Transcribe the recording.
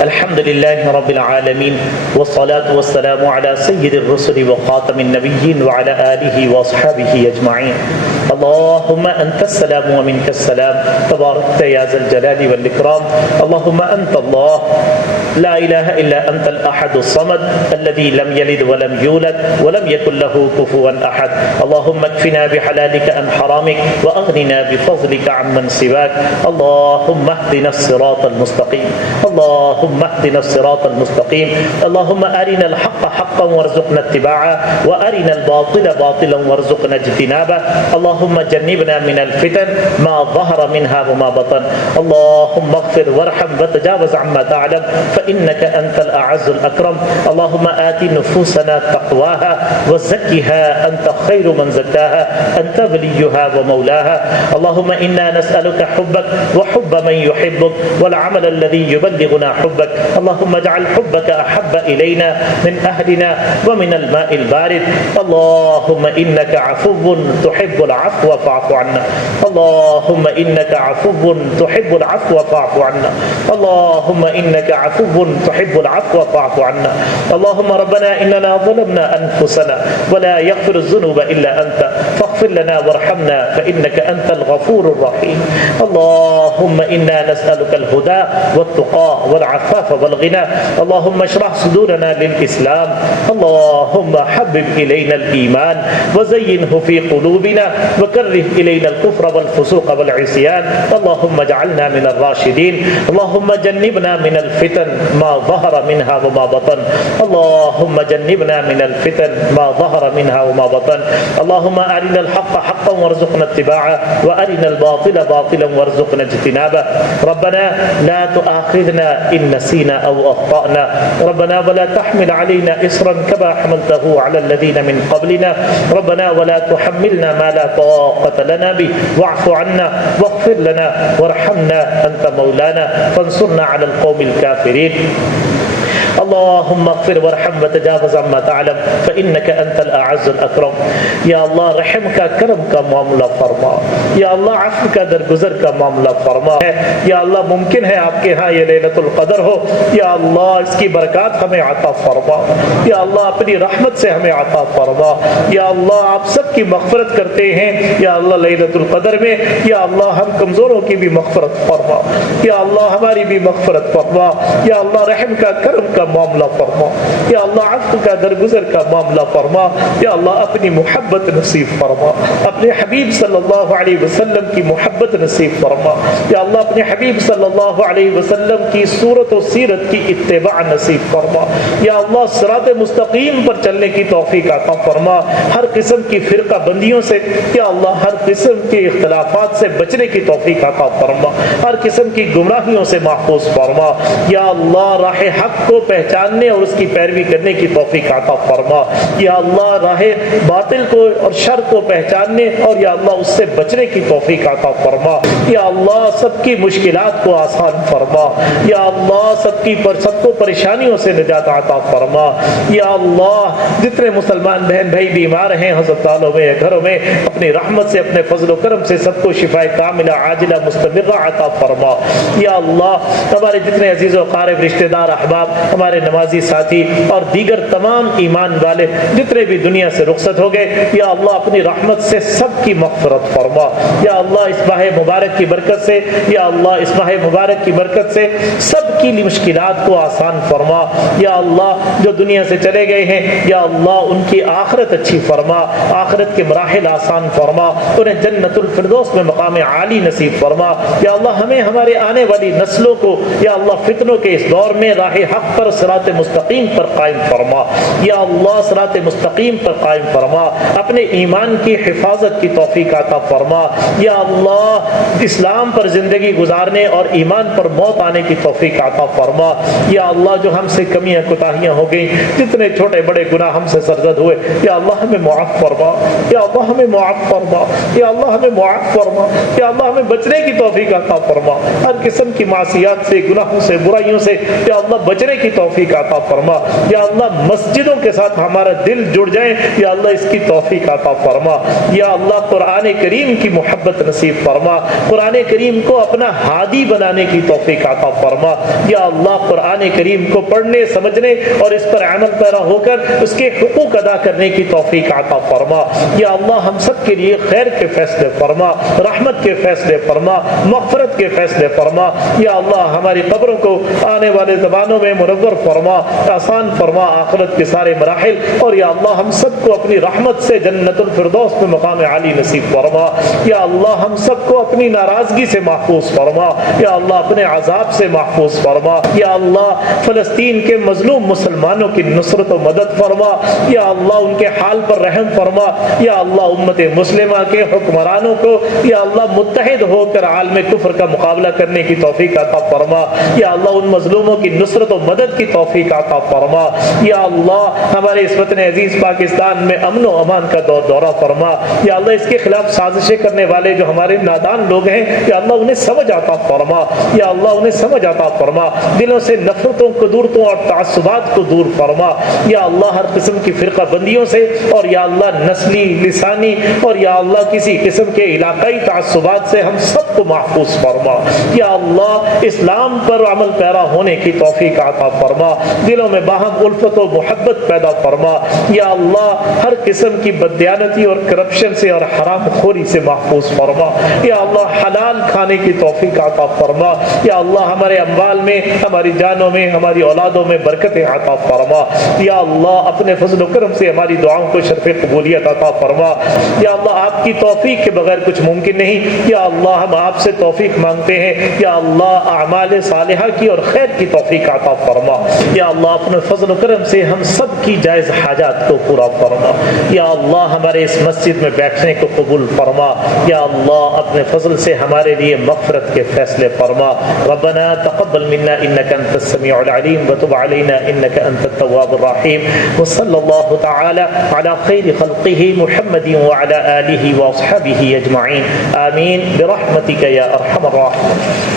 الحمد لله رب العالمين والصلاة والسلام على سيد الرسل وخاتم النبيين وعلى آله وأصحابه أجمعين. اللهم أنت السلام ومنك السلام تباركت يا ذا الجلال والإكرام. اللهم أنت الله لا إله إلا أنت الأحد الصمد الذي لم يلد ولم يولد ولم يكن له كفوا أحد. اللهم اكفنا بحلالك عن حرامك وأغننا بفضلك عمن سواك. اللهم اهدنا الصراط المستقيم. اللهم اهدنا الصراط المستقيم. اللهم أرنا الحق حقا وارزقنا اتباعه وأرنا الباطل باطلا وارزقنا اجتنابه. اللهم جنبنا من الفتن ما ظهر منها وما بطن. اللهم اغفر وارحم وتجاوز عما تعلم فإنك أنت الأعز الأكرم. اللهم آت نفوسنا تقواها وزكها أنت خير من زكاها أنت وليها ومولاها. اللهم إنا نسألك حبك وحب من يحبك والعمل الذي يبلغنا حبك. اللهم اجعل حبك أحب إلينا من أهلنا ومن الماء البارد. اللهم إنك عفو تحب العفو فاعف عنا. اللهم إنك عفو تحب العفو فاعف عنا. اللهم إنك عفو تحب العفو فاعف عنا. اللهم ربنا إننا ظلمنا أنفسنا ولا يغفر الذنوب إلا أنت فاغفر لنا وارحمنا فإنك أنت الغفور الرحيم. اللهم إنا نسألك الهدى والتقى والعفاف والغنى. اللهم اشرح صدورنا للإسلام. اللهم حبب إلينا الإيمان وزينه في قلوبنا وكره إلينا الكفر والفسوق والعصيان. اللهم اجعلنا من الراشدين. اللهم جنبنا من الفتن ما ظهر منها وما بطن. اللهم جنبنا من الفتن ما ظهر منها وما بطن. اللهم أرنا الحق حقا وارزقنا اتباعه وأرنا الباطل باطلا وارزقنا اجتنابه. ربنا لا تؤاخذنا إن نسينا أو أخطأنا. ربنا ولا تحمل علينا إصرا كما حملته على الذين من قبلنا. ربنا ولا تحملنا ما لا طاقة لنا به واعف عنا واغفر لنا وارحمنا أنت مولانا فانصرنا على القوم الكافرين. اللهم اغفر وارحم وتجاوز عما تعلم فإنك أنت الأعز الأكرم. یا اللہ رحم کا کرم کا معاملہ فرما. یا اللہ عفو کا درگزر کا معاملہ فرما. یا اللہ ممکن ہے آپ کے ہاں یہ لیلۃ القدر ہو. یا اللہ اس کی برکات ہمیں عطا فرما. یا اللہ اپنی رحمت سے ہمیں عطا فرما. یا اللہ آپ سب کی مغفرت کرتے ہیں یا اللہ لیلۃ القدر میں. یا اللہ ہم کمزوروں کی بھی مغفرت فرما. یا اللہ ہماری بھی مغفرت فرما. یا اللہ رحم کا کرم کا معاملہ فرما. یا اللہ عفو کا درگزر کا معاملہ فرما. یا اللہ اپنی محبت نصیب فرما. اپنے حبیب صلی اللہ علیہ وسلم کی محبت نصیب فرما. یا اللہ اپنے حبیب صلی اللہ علیہ وسلم کی صورت و سیرت کی اتباع نصیب فرما. یا اللہ صراط مستقیم پر چلنے کی توفیق عطا فرما. ہر قسم کی فرقہ بندیوں سے یا اللہ ہر قسم کے اختلافات سے بچنے کی توفیق عطا فرما. ہر قسم کی گمراہیوں سے محفوظ فرما. یا اللہ راہ حق کو پہچاننے اور اس کی پیروی کرنے کی توفیق عطا فرما. یا اللہ راہ باطل کو اور شر کو پہچاننے اور یا اللہ اس سے بچنے کی توفیق عطا فرما. یا اللہ سب کی مشکلات کو آسان فرما. یا اللہ سب کو پریشانیوں سے نجات عطا فرما. یا اللہ جتنے مسلمان بہن بھائی بیمار ہیں ہسپتالوں میں گھروں میں اپنی رحمت سے اپنے فضل و کرم سے سب کو شفا کاملہ عاجلہ مستمرہ عطا فرما. یا اللہ ہمارے جتنے عزیز و قارب رشتہ دار احباب ہمارے نمازی ساتھی اور دیگر تمام ایمان والے جتنے بھی دنیا سے رخصت ہو گئے یا اللہ اپنی رحمت سے سب کی مغفرت فرما. یا اللہ اس ماہ مبارک کی برکت سے یا اللہ اس ماہ مبارک کی برکت سے سب کی مشکلات کو آسان فرما. یا اللہ جو دنیا سے چلے گئے ہیں یا اللہ ان کی آخرت اچھی فرما. آخرت کے مراحل آسان فرما. انہیں جنت الفردوس میں مقام عالی نصیب فرما. یا اللہ ہمیں ہمارے آنے والی نسلوں کو یا اللہ فتنوں کے اس دور میں راہ حق پر صراط مستقیم پر قائم فرما. یا اللہ صراط مستقیم پر قائم فرما. اپنے ایمان کی حفاظت کی توفیق عطا فرما. یا اللہ اسلام پر زندگی گزارنے اور ایمان پر موت آنے کی توفیق عطا فرما. یا اللہ جو ہم سے کمیاں کوتاہیاں ہو گئیں جتنے چھوٹے بڑے گناہ ہم سے سرزد ہوئے یا اللہ ہمیں معاف فرما. یا اللہ ہمیں معاف فرما. یا اللہ ہمیں معاف فرما. یا اللہ ہمیں بچنے کی توفیق عطا فرما. ہر قسم کی معصیات سے گناہوں سے برائیوں سے یا اللہ بچنے کی توفیق عطا فرما. یا اللہ مسجدوں کے ساتھ ہمارا دل جڑ جائے یا اللہ اس کی توفیق عطا فرما. یا اللہ قرآن کریم کریم کی محبت نصیب فرما، قرآن کریم کو اپنا ہادی بنانے کی توفیق عطا فرما۔ یا اللہ قرآن کریم کو پڑھنے سمجھنے اور اس پر عمل پیرا ہو کر اس کے حقوق ادا کرنے کی توفیق عطا فرما۔ یا اللہ ہم سب کے لیے خیر کے فیصلے فرما، رحمت کے فیصلے فرما، مغفرت کے فیصلے فرما۔ یا اللہ ہماری قبروں کو آنے والے زمانوں میں منور فرما، آسان فرما آخرت کے سارے مراحل، اور یا اللہ ہم سب کو اپنی رحمت سے جنت الفردوس میں مقام عالی نصیب فرما۔ یا اللہ ہم سب کو اپنی ناراضگی سے محفوظ فرما، یا اللہ اپنے عذاب سے محفوظ فرما۔ یا اللہ فلسطین کے مظلوم مسلمانوں کی نصرت و مدد فرما، یا اللہ ان کے حال پر رحم فرما۔ یا اللہ امت مسلمہ کے حکمرانوں کو یا اللہ متحد ہو کر عالم کفر کا مقابلہ کرنے کی توفیق عطا فرما۔ یا اللہ ان مظلوموں کی نصرت و مدد کی توفیق عطا فرما۔ یا اللہ ہمارے اس وطن عزیز پاکستان میں امن و امان کا دورہ فرما۔ یا اللہ اس کے خلاف سازشیں کرنے والے جو ہمارے نادان لوگ ہیں یا اللہ انہیں سمجھ عطا فرما، یا اللہ انہیں سمجھ عطا فرما، دلوں سے نفرتوں قدورتوں اور تعصبات کو دور فرما۔ یا اللہ ہر قسم کی فرقہ بندیوں سے اور یا اللہ نسلی لسانی اور یا اللہ کسی قسم کے علاقائی تعصبات سے ہم سب کو محفوظ فرما۔ یا اللہ اسلام پر عمل پیرا ہونے کی توفیق عطا فرما، دلوں میں باہم الفت و محبت پیدا فرما۔ یا اللہ ہر قسم کی بددیانتی اور کرپشن سے اور حرام خوری سے محفوظ فرما۔ یا اللہ حلال کھانے کی توفیق عطا فرما۔ یا اللہ ہمارے اموال میں، ہماری جانوں میں، ہماری اولادوں میں برکتیں عطا فرما۔ یا اللہ اپنے فضل و کرم سے ہماری دعاؤں کو شرف قبولیت عطا فرما۔ یا اللہ آپ کی توفیق کے بغیر کچھ ممکن نہیں۔ یا اللہ ہم آپ سے توفیق مانگتے ہیں، یا اللہ اعمال صالحہ کی اور خیر کی توفیق عطا فرما۔ یا اللہ اپنے فضل و کرم سے ہم سب کی جائز حاجات کو پورا فرما۔ یا اللہ ہمارے اس مسجد میں بیٹھنے کو قبول فرما۔ یا اللہ اپنے فضل سے ہمارے لیے مغفرت کے فیصلے فرما۔ ربنا تقبل منا انك انت السميع العليم وتب علينا انك انت التواب الرحيم وصلى الله تعالى على خير خلقه محمد وعلى آله واصحابه اجمعين آمين برحمتك يا ارحم الراحمين۔